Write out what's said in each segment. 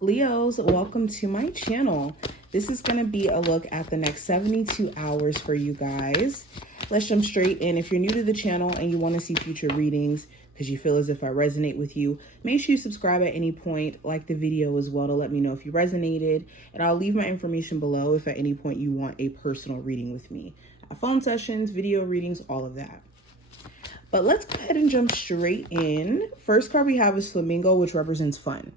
Leos, welcome to my channel. This is going to be a look at the next 72 hours for you guys. Let's jump straight in. If you're new to the channel and you want to see future readings because you feel as if I resonate with you, make sure you subscribe at any point, like the video as well to let me know if you resonated, and I'll leave my information below if at any point you want a personal reading with me. Phone sessions, video readings, all of that. But let's go ahead and jump straight in. First card we have is Flamingo, which represents fun.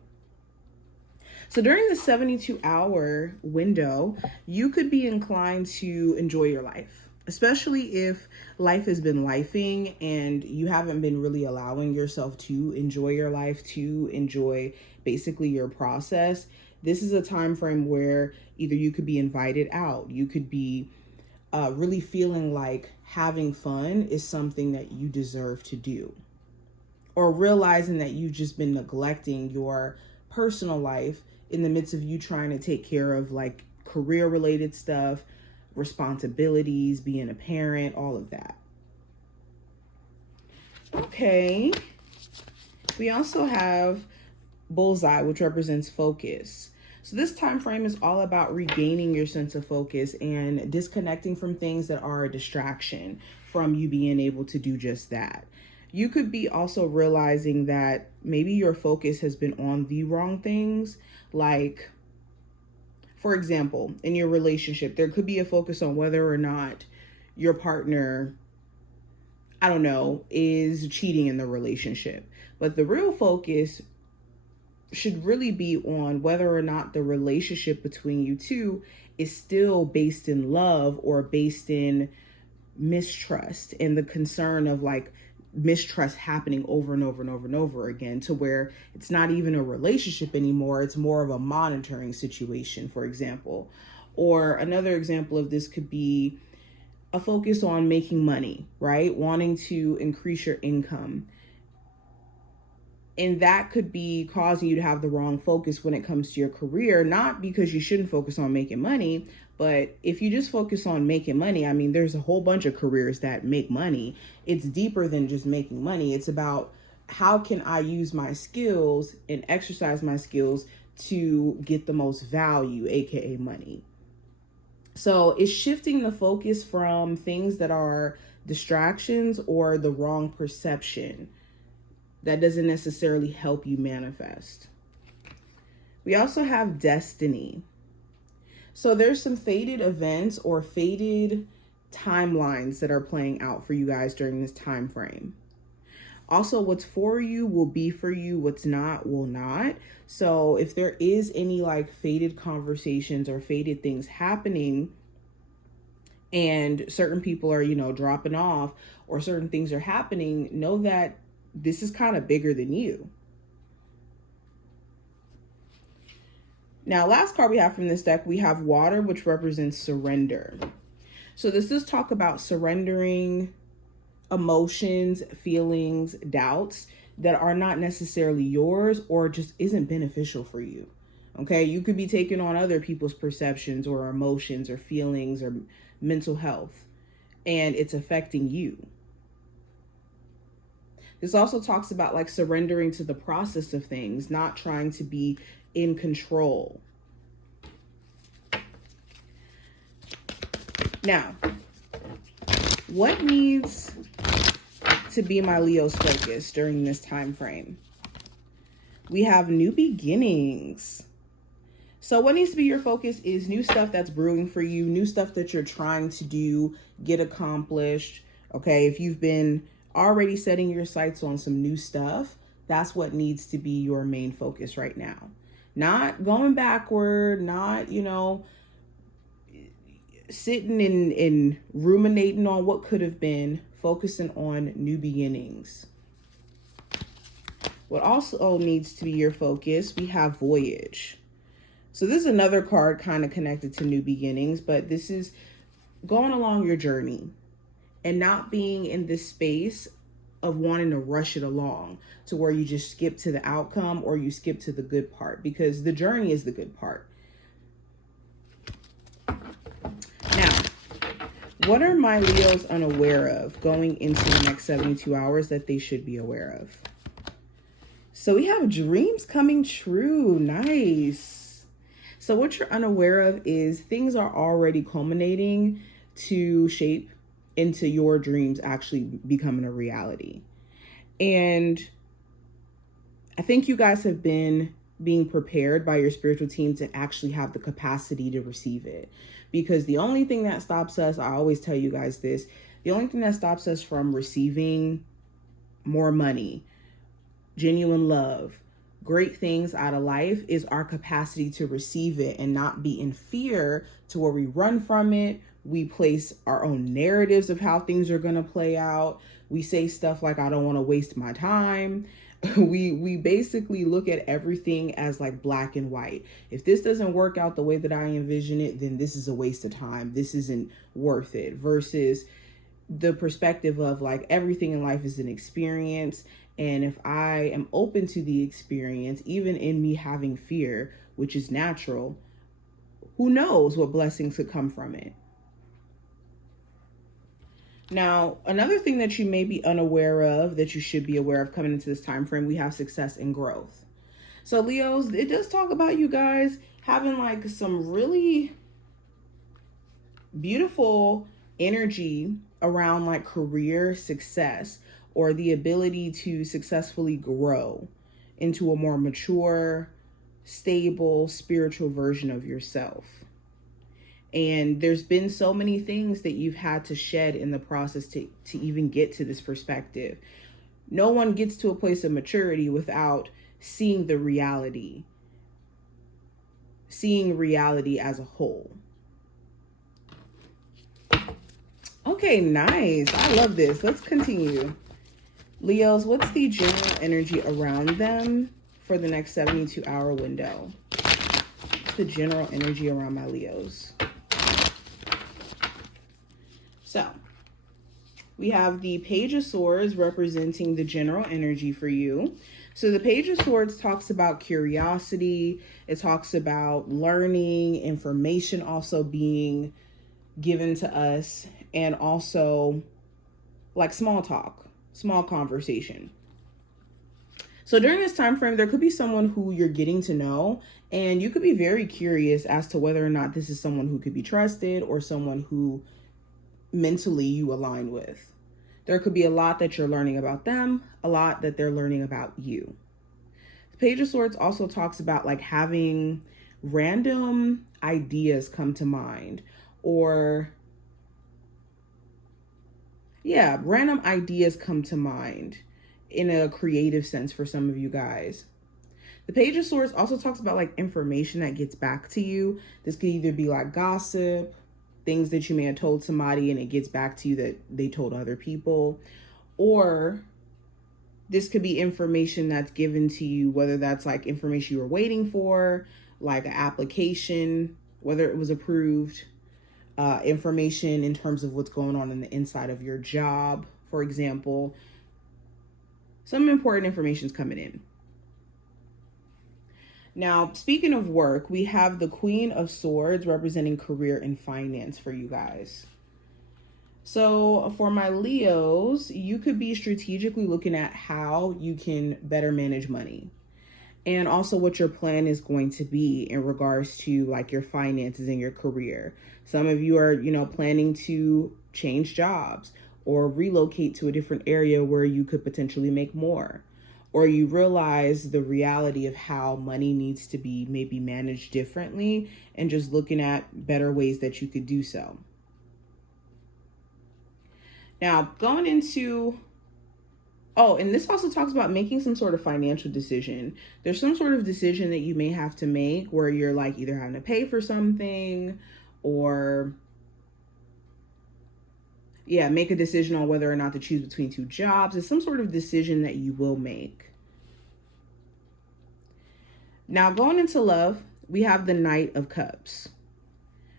So during the 72-hour window, you could be inclined to enjoy your life, especially if life has been lifing and you haven't been really allowing yourself to enjoy your life, to enjoy basically your process. This is a time frame where either you could be invited out, you could be really feeling like having fun is something that you deserve to do, or realizing that you've just been neglecting your personal life in the midst of you trying to take care of like career related stuff, responsibilities, being a parent, all of that. Okay. We also have Bullseye, which represents focus. So this time frame is all about regaining your sense of focus and disconnecting from things that are a distraction from you being able to do just that. You could be also realizing that maybe your focus has been on the wrong things. Like, for example, in your relationship, there could be a focus on whether or not your partner, I don't know, is cheating in the relationship. But the real focus should really be on whether or not the relationship between you two is still based in love or based in mistrust and the concern of like mistrust happening over and over and over and over again, to where it's not even a relationship anymore. It's more of a monitoring situation, for example. Or another example of this could be a focus on making money, right? Wanting to increase your income. And that could be causing you to have the wrong focus when it comes to your career, not because you shouldn't focus on making money, but if you just focus on making money, I mean, there's a whole bunch of careers that make money. It's deeper than just making money. It's about how can I use my skills and exercise my skills to get the most value, aka money. So it's shifting the focus from things that are distractions or the wrong perception that doesn't necessarily help you manifest. We also have Destiny. So there's some fated events or fated timelines that are playing out for you guys during this time frame. Also, what's for you will be for you, what's not will not. So if there is any like fated conversations or fated things happening and certain people are, dropping off, or certain things are happening, know that this is kind of bigger than you. Now, last card we have from this deck, we have Water, which represents surrender. So this does talk about surrendering emotions, feelings, doubts that are not necessarily yours or just isn't beneficial for you. Okay, you could be taking on other people's perceptions or emotions or feelings or mental health, and it's affecting you. This also talks about like surrendering to the process of things, not trying to be in control. Now, what needs to be my Leo's focus during this time frame? We have new beginnings. So what needs to be your focus is new stuff that's brewing for you, new stuff that you're trying to do, get accomplished. Okay, if you've been already setting your sights on some new stuff, that's what needs to be your main focus right now. Not going backward, not, sitting and ruminating on what could have been, focusing on new beginnings. What also needs to be your focus, we have Voyage. So this is another card kind of connected to new beginnings, but this is going along your journey and not being in this space of wanting to rush it along to where you just skip to the outcome or you skip to the good part, because the journey is the good part. Now, what are my Leos unaware of going into the next 72 hours that they should be aware of? So we have dreams coming true. Nice. So what you're unaware of is things are already culminating to shape into your dreams actually becoming a reality. And I think you guys have been being prepared by your spiritual team to actually have the capacity to receive it. Because the only thing that stops us, I always tell you guys this, the only thing that stops us from receiving more money, genuine love, great things out of life is our capacity to receive it and not be in fear to where we run from it. We place our own narratives of how things are going to play out. We say stuff like, I don't want to waste my time. We basically look at everything as like black and white. If this doesn't work out the way that I envision it, then this is a waste of time. This isn't worth it. Versus the perspective of like everything in life is an experience. And if I am open to the experience, even in me having fear, which is natural, who knows what blessings could come from it. Now, another thing that you may be unaware of that you should be aware of coming into this time frame, we have success and growth. So Leos, it does talk about you guys having like some really beautiful energy around like career success or the ability to successfully grow into a more mature, stable, spiritual version of yourself. And there's been so many things that you've had to shed in the process to even get to this perspective. No one gets to a place of maturity without seeing the reality, seeing reality as a whole. Okay, nice. I love this. Let's continue. Leos, what's the general energy around them for the next 72-hour window? What's the general energy around my Leos? So, we have the Page of Swords representing the general energy for you. So the Page of Swords talks about curiosity. It talks about learning, information also being given to us, and also like small talk, small conversation. So during this time frame, there could be someone who you're getting to know, and you could be very curious as to whether or not this is someone who could be trusted or someone who mentally you align with. There could be a lot that you're learning about them, a lot that they're learning about you. The Page of Swords also talks about like having random ideas come to mind, or random ideas come to mind in a creative sense for some of you guys. The Page of Swords also talks about like information that gets back to you. This could either be like gossip, things that you may have told somebody and it gets back to you that they told other people, or this could be information that's given to you, whether that's like information you were waiting for, like an application, whether it was approved, information in terms of what's going on in the inside of your job, for example. Some important information is coming in. Now, speaking of work, we have the Queen of Swords representing career and finance for you guys. So for my Leos, you could be strategically looking at how you can better manage money, and also what your plan is going to be in regards to like your finances and your career. Some of you are, planning to change jobs or relocate to a different area where you could potentially make more. Or you realize the reality of how money needs to be maybe managed differently and just looking at better ways that you could do so. Now, going into, and this also talks about making some sort of financial decision. There's some sort of decision that you may have to make where you're like either having to pay for something or make a decision on whether or not to choose between two jobs. It's some sort of decision that you will make. Now, going into love, we have the Knight of Cups.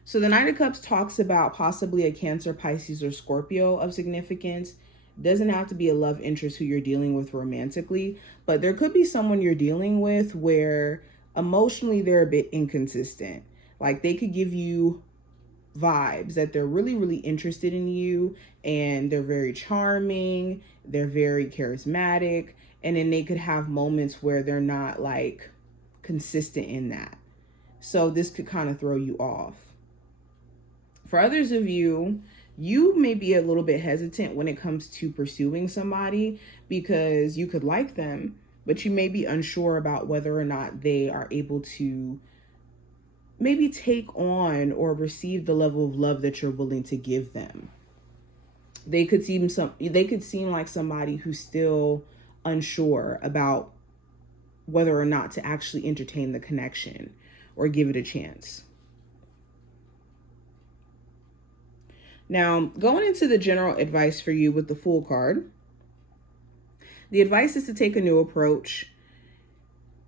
So the Knight of Cups talks about possibly a Cancer, Pisces, or Scorpio of significance. It doesn't have to be a love interest who you're dealing with romantically, but there could be someone you're dealing with where emotionally they're a bit inconsistent. Like they could give you vibes that they're really, really interested in you, and they're very charming, they're very charismatic, and then they could have moments where they're not like consistent in that. So this could kind of throw you off. For others of you, you may be a little bit hesitant when it comes to pursuing somebody because you could like them, but you may be unsure about whether or not they are able to maybe take on or receive the level of love that you're willing to give them. They could seem like somebody who's still unsure about whether or not to actually entertain the connection or give it a chance. Now, going into the general advice for you with the Fool card, the advice is to take a new approach.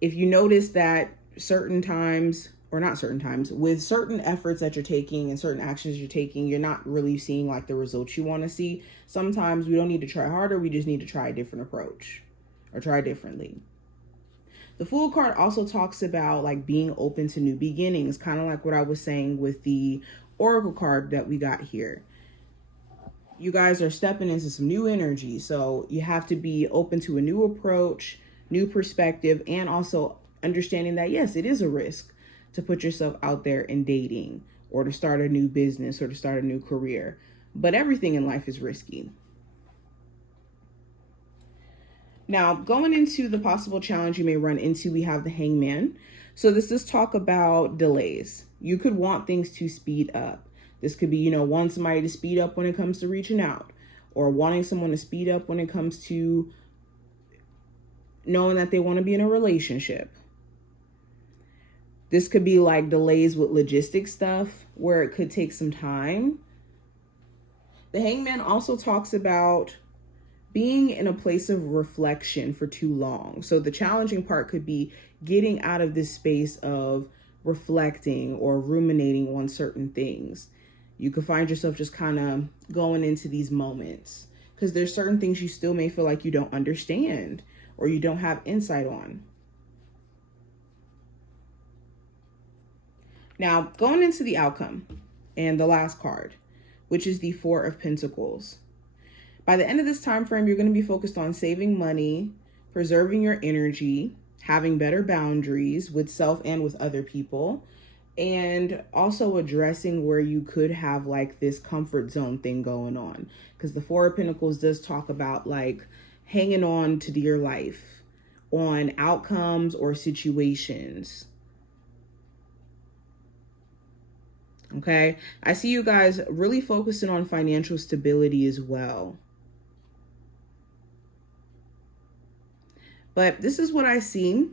If you notice that certain times, or not certain times, with certain efforts that you're taking and certain actions you're taking, you're not really seeing like the results you want to see, sometimes we don't need to try harder. We just need to try a different approach or try differently. The Fool card also talks about like being open to new beginnings, kind of like what I was saying with the Oracle card that we got here. You guys are stepping into some new energy, so you have to be open to a new approach, new perspective, and also understanding that, yes, it is a risk to put yourself out there in dating or to start a new business or to start a new career. But everything in life is risky. Now, going into the possible challenge you may run into, we have the Hangman. So this does talk about delays. You could want things to speed up. This could be, wanting somebody to speed up when it comes to reaching out, or wanting someone to speed up when it comes to knowing that they want to be in a relationship. This could be like delays with logistic stuff where it could take some time. The Hangman also talks about being in a place of reflection for too long. So the challenging part could be getting out of this space of reflecting or ruminating on certain things. You could find yourself just kind of going into these moments because there's certain things you still may feel like you don't understand or you don't have insight on. Now, going into the outcome and the last card, which is the Four of Pentacles. By the end of this time frame, you're going to be focused on saving money, preserving your energy, having better boundaries with self and with other people, and also addressing where you could have like this comfort zone thing going on. Because the Four of Pentacles does talk about like hanging on to your life, on outcomes or situations. Okay, I see you guys really focusing on financial stability as well. But this is what I see.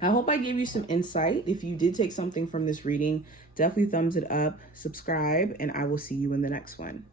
I hope I gave you some insight. If you did take something from this reading, definitely thumbs it up, subscribe, and I will see you in the next one.